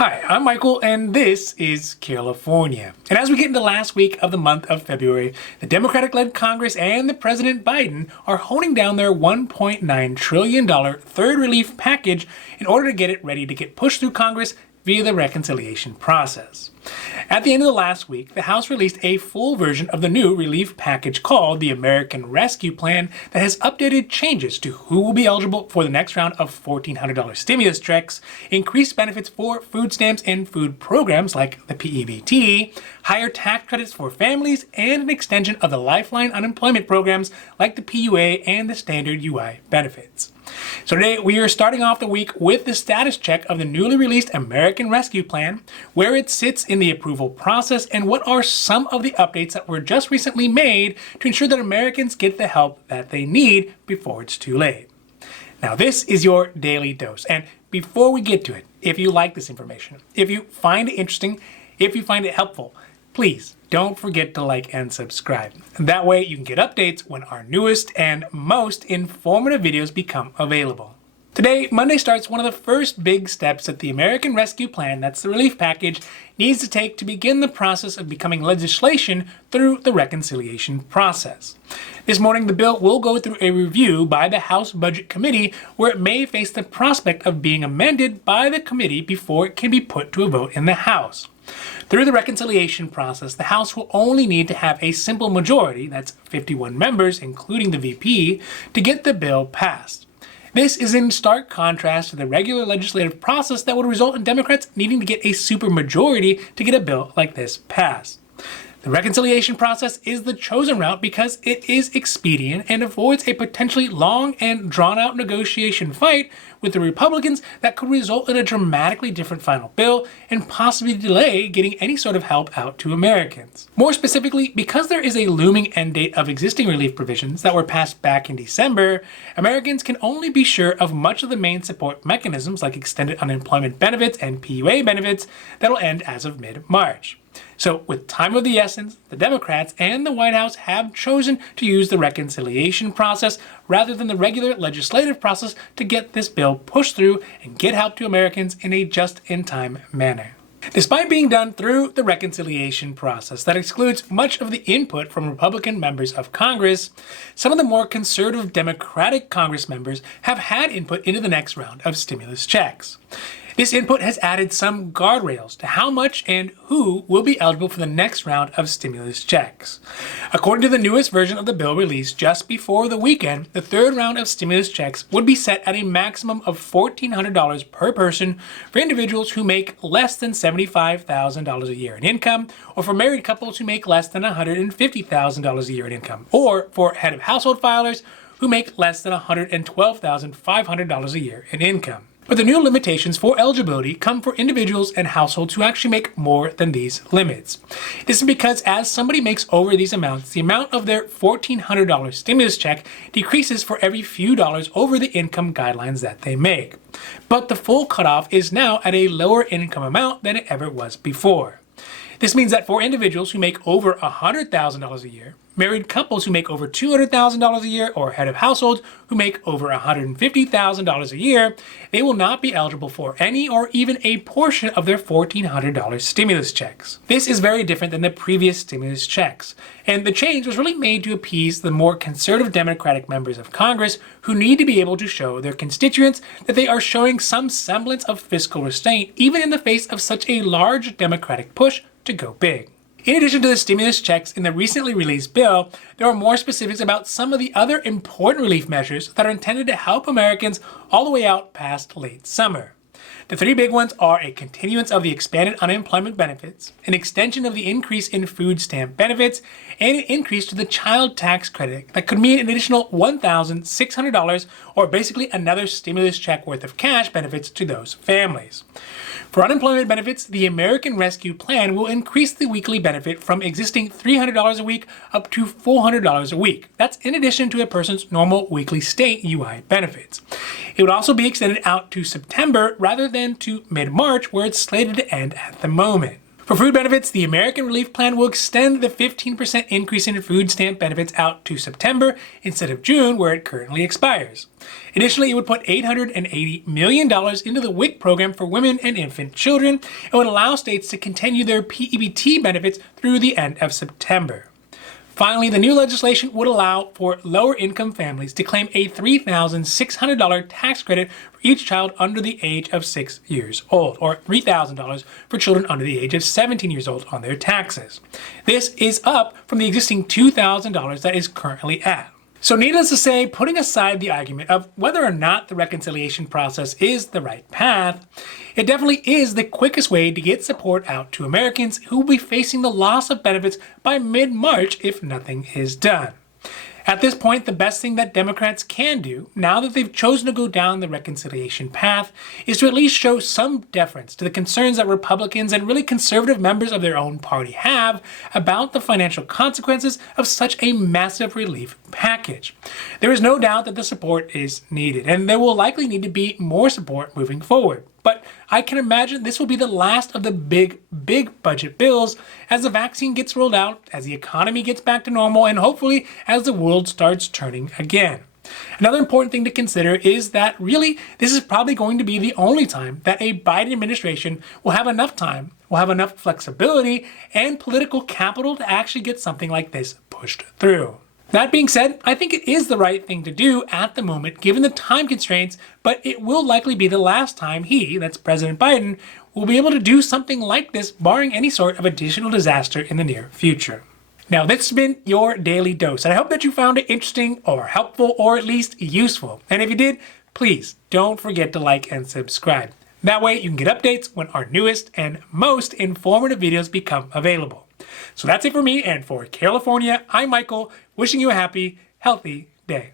Hi, I'm Michael, and this is California. And as we get into the last week of the month of February, the Democratic-led Congress and the President Biden are honing down their $1.9 trillion third relief package in order to get it ready to get pushed through Congress via the reconciliation process. At the end of the last week, the House released a full version of the new relief package called the American Rescue Plan that has updated changes to who will be eligible for the next round of $1,400 stimulus checks, increased benefits for food stamps and food programs like the PEBT, higher tax credits for families, and an extension of the Lifeline unemployment programs like the PUA and the Standard UI benefits. So today we are starting off the week with the status check of the newly released American Rescue Plan, where it sits in the approval process and what are some of the updates that were just recently made to ensure that Americans get the help that they need before it's too late. Now this is your daily dose, and before we get to it, if you like this information, if you find it interesting, if you find it helpful, please don't forget to like and subscribe. That way you can get updates when our newest and most informative videos become available. Today, Monday, starts one of the first big steps that the American Rescue Plan, that's the relief package, needs to take to begin the process of becoming legislation through the reconciliation process. This morning, the bill will go through a review by the House Budget Committee, where it may face the prospect of being amended by the committee before it can be put to a vote in the House. Through the reconciliation process, the House will only need to have a simple majority, that's 51 members, including the VP, to get the bill passed. This is in stark contrast to the regular legislative process that would result in Democrats needing to get a supermajority to get a bill like this passed. The reconciliation process is the chosen route because it is expedient and avoids a potentially long and drawn-out negotiation fight with the Republicans that could result in a dramatically different final bill and possibly delay getting any sort of help out to Americans. More specifically, because there is a looming end date of existing relief provisions that were passed back in December, Americans can only be sure of much of the main support mechanisms like extended unemployment benefits and PUA benefits that will end as of mid-March. So, with time of the essence, the Democrats and the White House have chosen to use the reconciliation process rather than the regular legislative process to get this bill pushed through and get help to Americans in a just-in-time manner. Despite being done through the reconciliation process that excludes much of the input from Republican members of Congress, some of the more conservative Democratic Congress members have had input into the next round of stimulus checks. This input has added some guardrails to how much and who will be eligible for the next round of stimulus checks. According to the newest version of the bill released just before the weekend, the third round of stimulus checks would be set at a maximum of $1,400 per person for individuals who make less than $75,000 a year in income, or for married couples who make less than $150,000 a year in income, or for head of household filers who make less than $112,500 a year in income. But the new limitations for eligibility come for individuals and households who actually make more than these limits. This is because as somebody makes over these amounts, the amount of their $1,400 stimulus check decreases for every few dollars over the income guidelines that they make. But the full cutoff is now at a lower income amount than it ever was before. This means that for individuals who make over $100,000 a year, married couples who make over $200,000 a year, or head of households who make over $150,000 a year, they will not be eligible for any or even a portion of their $1,400 stimulus checks. This is very different than the previous stimulus checks, and the change was really made to appease the more conservative Democratic members of Congress who need to be able to show their constituents that they are showing some semblance of fiscal restraint even in the face of such a large Democratic push to go big. In addition to the stimulus checks in the recently released bill, there are more specifics about some of the other important relief measures that are intended to help Americans all the way out past late summer. The three big ones are a continuance of the expanded unemployment benefits, an extension of the increase in food stamp benefits, and an increase to the child tax credit that could mean an additional $1,600, or basically another stimulus check worth of cash benefits to those families. For unemployment benefits, the American Rescue Plan will increase the weekly benefit from existing $300 a week up to $400 a week. That's in addition to a person's normal weekly state UI benefits. It would also be extended out to September rather than to mid-March, where it's slated to end at the moment. For food benefits, the American Relief Plan will extend the 15% increase in food stamp benefits out to September instead of June, where it currently expires. Additionally, it would put $880 million into the WIC program for women and infant children and would allow states to continue their PEBT benefits through the end of September. Finally, the new legislation would allow for lower-income families to claim a $3,600 tax credit for each child under the age of 6 years old, or $3,000 for children under the age of 17 years old on their taxes. This is up from the existing $2,000 that is currently at. So needless to say, putting aside the argument of whether or not the reconciliation process is the right path, it definitely is the quickest way to get support out to Americans who will be facing the loss of benefits by mid-March if nothing is done. At this point, the best thing that Democrats can do, now that they've chosen to go down the reconciliation path, is to at least show some deference to the concerns that Republicans and really conservative members of their own party have about the financial consequences of such a massive relief package. There is no doubt that the support is needed, and there will likely need to be more support moving forward. But I can imagine this will be the last of the big budget bills as the vaccine gets rolled out, as the economy gets back to normal, and hopefully as the world starts turning again. Another important thing to consider is that really this is probably going to be the only time that a Biden administration will have enough time, will have enough flexibility and political capital to actually get something like this pushed through. That being said, I think it is the right thing to do at the moment given the time constraints, but it will likely be the last time that's President Biden, will be able to do something like this barring any sort of additional disaster in the near future. Now, this has been your Daily Dose, and I hope that you found it interesting or helpful or at least useful. And if you did, please don't forget to like and subscribe. That way you can get updates when our newest and most informative videos become available. So that's it for me, and for California, I'm Michael, wishing you a happy, healthy day.